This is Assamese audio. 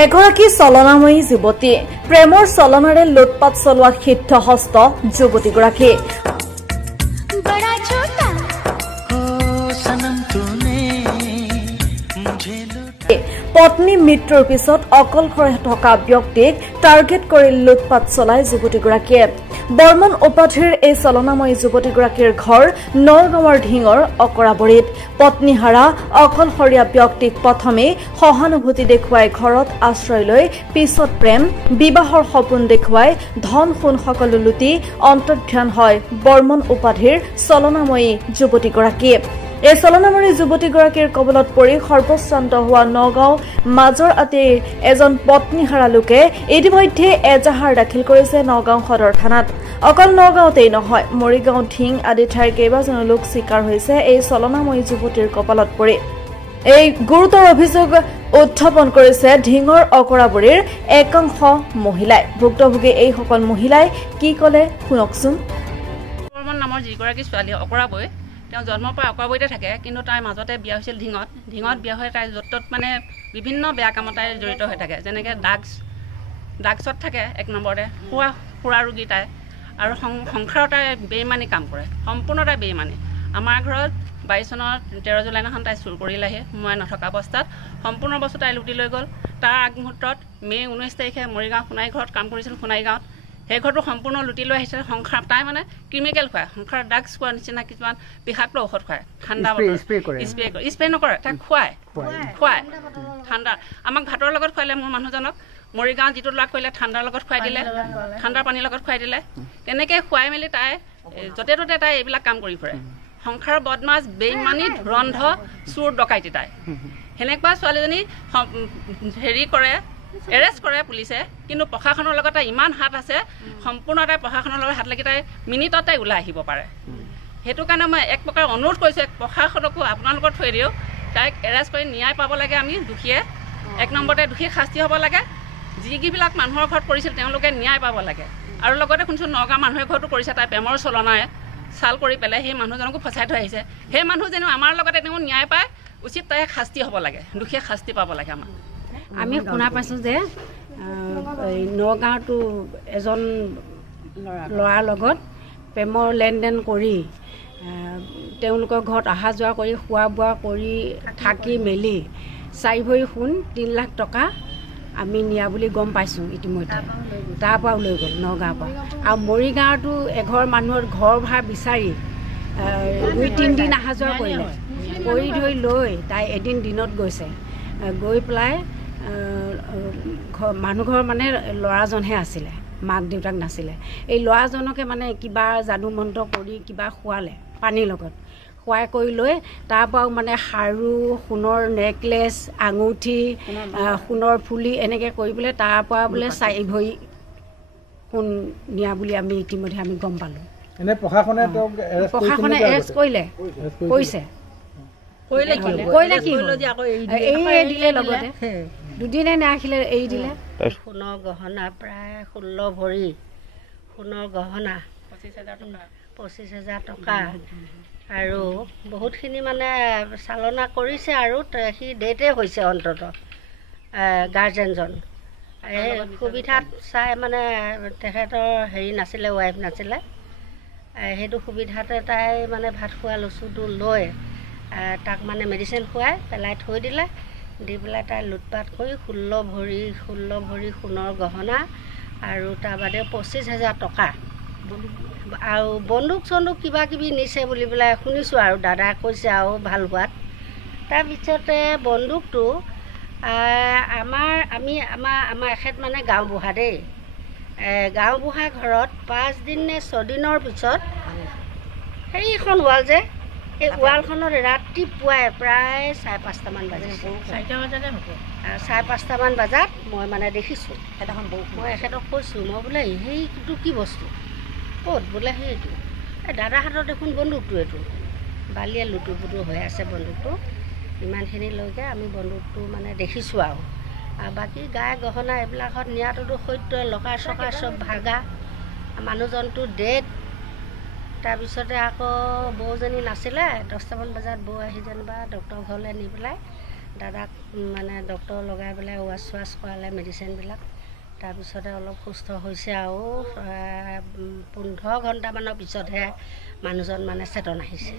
এগৰাকী চলনাময়ী যুৱতী প্ৰেমৰ চলনাৰে লুটপাট চলোৱা সিদ্ধহস্ত যুৱতীগৰাকী পত্নী মৃত্যুৰ পিছত অকলশৰে থকা ব্যক্তিক টাৰ্গেট কৰি লুটপাট চলায় যুৱতীগৰাকীয়ে বৰ্মন উপাধিৰ এই চলনাময়ী যুৱতীগৰাকীৰ ঘৰ নগাঁৱৰ ঢিঙৰ অকৰাবৰীত পত্নীহাৰা অকলশৰীয়া ব্যক্তিক প্ৰথমে সহানুভূতি দেখুৱাই ঘৰত আশ্ৰয় লৈ পিছত প্ৰেম বিবাহৰ সপোন দেখুৱাই ধন সোণ সকলো লুটি অন্তৰ্ধান হয় বৰ্মন উপাধিৰ চলনাময়ী যুৱতীগৰাকীয়ে এই চলনাময়ী যুৱতীগৰাকীৰ কবলত পৰি সৰ্বশ্ৰান্ত হোৱা নগাঁও মাজৰ আতিৰ এজন পত্নীহাৰা লোকে ইতিমধ্যে এজাহাৰ দাখিল কৰিছে নগাঁও সদৰ থানাত অকল নগাঁওতেই নহয় মৰিগাঁও ঢিং আদি ঠাইৰ কেইবাজনো লোক চিকাৰ হৈছে এই চলনাময়ী যুৱতীৰ কবলত পৰি এই গুৰুতৰ অভিযোগ উত্থাপন কৰিছে ঢিঙৰ অকৰাবৰীৰ একাংশ মহিলাই ভুক্তভোগী এইসকল মহিলাই কি কলে শুনকচোন বৰ্মন নামৰ যিগৰাকী ছোৱালী অকৰাবৰী তেওঁ জন্মৰ পৰা অকৰাবৰীতে থাকে কিন্তু তাইৰ মাজতে বিয়া হৈছিল ঢিঙত বিয়া হৈ তাই য'ত ত'ত মানে বিভিন্ন বেয়া কামত তাই জড়িত হৈ থাকে যেনেকৈ ড্ৰাগছত থাকে এক নম্বৰতে সুৰা ৰোগী তাই আৰু সংসাৰত তাই বেইমানি কাম কৰে সম্পূৰ্ণ তাই বেইমানি আমাৰ ঘৰত 22 চনৰ 13 জুলাইনাখন তাই চুৰ কৰিলেহে মই নথকা অৱস্থাত সম্পূৰ্ণ বস্তু তাই লুটি লৈ গ'ল তাৰ আগমুহূৰ্তত মে' 19 তাৰিখে মৰিগাঁও সোণাই ঘৰত কাম কৰিছিল সোণাই গাঁৱত সেই ঘৰটো সম্পূৰ্ণ লুটি লৈ আহিছে সংসাৰ তাই মানে কেমিকেল খুৱায় সংসাৰত ড্ৰাগছ খোৱাৰ নিচিনা কিছুমান বিষাক্ত ঔষধ খুৱায় ঠাণ্ডা স্প্ৰে নকৰে তাই খুৱায় ঠাণ্ডা আমাক ভাতৰ লগত খুৱালে মোৰ মানুহজনক মৰিগাঁৱত যিটো লাগ কৰিলে ঠাণ্ডাৰ লগত খুৱাই দিলে ঠাণ্ডাৰ পানীৰ লগত খুৱাই দিলে তেনেকৈ খুৱাই মেলি তাই য'তে ত'তে তাই এইবিলাক কাম কৰি ফুৰে সংসাৰৰ বদমাছ বেইমানি ধুৰন্ধ চোৰ ডকাইতি তাই সেনেকুৱা ছোৱালীজনী হেৰি কৰে এৰেষ্ট কৰে পুলিচে কিন্তু প্ৰশাসনৰ লগত তাই ইমান হাত আছে সম্পূৰ্ণ তাই প্ৰশাসনৰ লগত হাত লাগি তাই মিনিটত তাই ওলাই আহিব পাৰে সেইটো কাৰণে মই এক প্ৰকাৰ অনুৰোধ কৰিছোঁ প্ৰশাসনকো আপোনালোকৰ থৈ দিওঁ তাইক এৰেষ্ট কৰি ন্যায় পাব লাগে আমি দোষীয়ে এক নম্বৰতে দোষী শাস্তি হ'ব লাগে যিবিলাক মানুহৰ ঘৰত কৰিছিল তেওঁলোকে ন্যায় পাব লাগে আৰু লগতে শুনিছোঁ নগাঁও মানুহৰ ঘৰতো কৰিছে তাই প্ৰেমৰ চলনাৰে চাল কৰি পেলাই সেই মানুহজনকো ফচাই থৈ আহিছে সেই মানুহ যেন আমাৰ লগতে তেওঁ ন্যায় পায় উচিত তাই শাস্তি হ'ব লাগে দোষীয়ে শাস্তি পাব লাগে আমাৰ আমি শুনা পাইছোঁ যে নগাঁৱতো এজন ল'ৰাৰ লগত প্ৰেমৰ লেনদেন কৰি তেওঁলোকৰ ঘৰত অহা যোৱা কৰি খোৱা বোৱা কৰি থাকি মেলি 4 ভৰি সোণ 3 লাখ টকা আমি নিয়া বুলি গম পাইছোঁ ইতিমধ্যে তাৰ পৰা লৈ গ'ল নগাঁৱৰ পৰা আৰু মৰিগাঁৱতো এঘৰ মানুহৰ ঘৰ ভাড়া বিচাৰি 2-3 দিন অহা যোৱা কৰিলে কৰি ধৰি লৈ তাই এদিন দিনত গৈছে গৈ পেলাই মানুহ ঘৰ মানে ল'ৰাজনহে আছিলে মাক দেউতাক নাছিলে এই ল'ৰাজনকে মানে কিবা যাদু মন্ত্ৰ কৰি কিবা খোৱালে পানীৰ লগত খুৱাই কৰি লৈ তাৰ পৰাও মানে সাৰু সোণৰ নেকলেছ আঙুঠি সোণৰ ফুলি এনেকৈ কৰি পেলাই তাৰ পৰা বোলে 4 ভৰি সোণ নিয়া বুলি আমি ইতিমধ্যে আমি গম পালোঁ প্ৰশাসনে এৰেষ্ট কৰিছে দিলে লগতে 2 দিনে নাৰাখিলে এৰি দিলে সোণৰ গহনা প্ৰায় 16 ভৰি সোণৰ গহনা 25,000 টকা আৰু বহুতখিনি মানে চালনা কৰিছে আৰু সি ডেটে হৈছে অন্তত গাৰ্জেনজন সুবিধাত চাই মানে তেখেতৰ হেৰি নাছিলে ৱাইফ নাছিলে সেইটো সুবিধাতে তাই মানে ভাত খোৱা লচুটো লৈ তাক মানে মেডিচিন খুৱাই পেলাই থৈ দিলে দি পেলাই তাই লুটপাট কৰি 16 ভৰি সোণৰ গহনা আৰু তাৰ বাদে 25,000 টকা আৰু বন্দুক চন্দুক কিবা কিবি নিছে বুলি পেলাই শুনিছোঁ আৰু দাদাই কৈছে আৰু ভাল হোৱাত তাৰপিছতে বন্দুকটো আমাৰ এখেত মানে গাঁওবুঢ়া দেই গাঁওবুঢ়া ঘৰত 5 দিন নে 6 দিনৰ পিছত সেইখন ৱাল যে এই ৱালখনত ৰাতিপুৱাই প্ৰায় 5:30মান বাজিছে 5:30মান বজাত মই মানে দেখিছোঁ মই এখেতক কৈছোঁ মই বোলে সেইটো কি বস্তু ক'ত বোলে সেইটো দাদাহাতৰ দেখোন বন্দুকটো এইটো বালিয়ে লুটু পুটু হৈ আছে বন্দুকটো ইমানখিনিলৈকে আমি বন্দুকটো মানে দেখিছোঁ আৰু বাকী গাই গহনা এইবিলাকত নিয়াটোতো সত্য লকাৰ চকাৰ চব ভাগা মানুহজনটো ডেড তাৰপিছতে আকৌ বৌজনী নাছিলে 10টামান বজাত বৌ আহি যেনিবা ডক্টৰ ঘৰলৈ নি পেলাই দাদাক মানে ডক্তৰ লগাই পেলাই ৱাছ ৱাছ কৰালে মেডিচিনবিলাক তাৰপিছতে অলপ সুস্থ হৈছে আৰু 15 ঘণ্টামানৰ পিছতহে মানুহজন মানে চেতন আহিছে।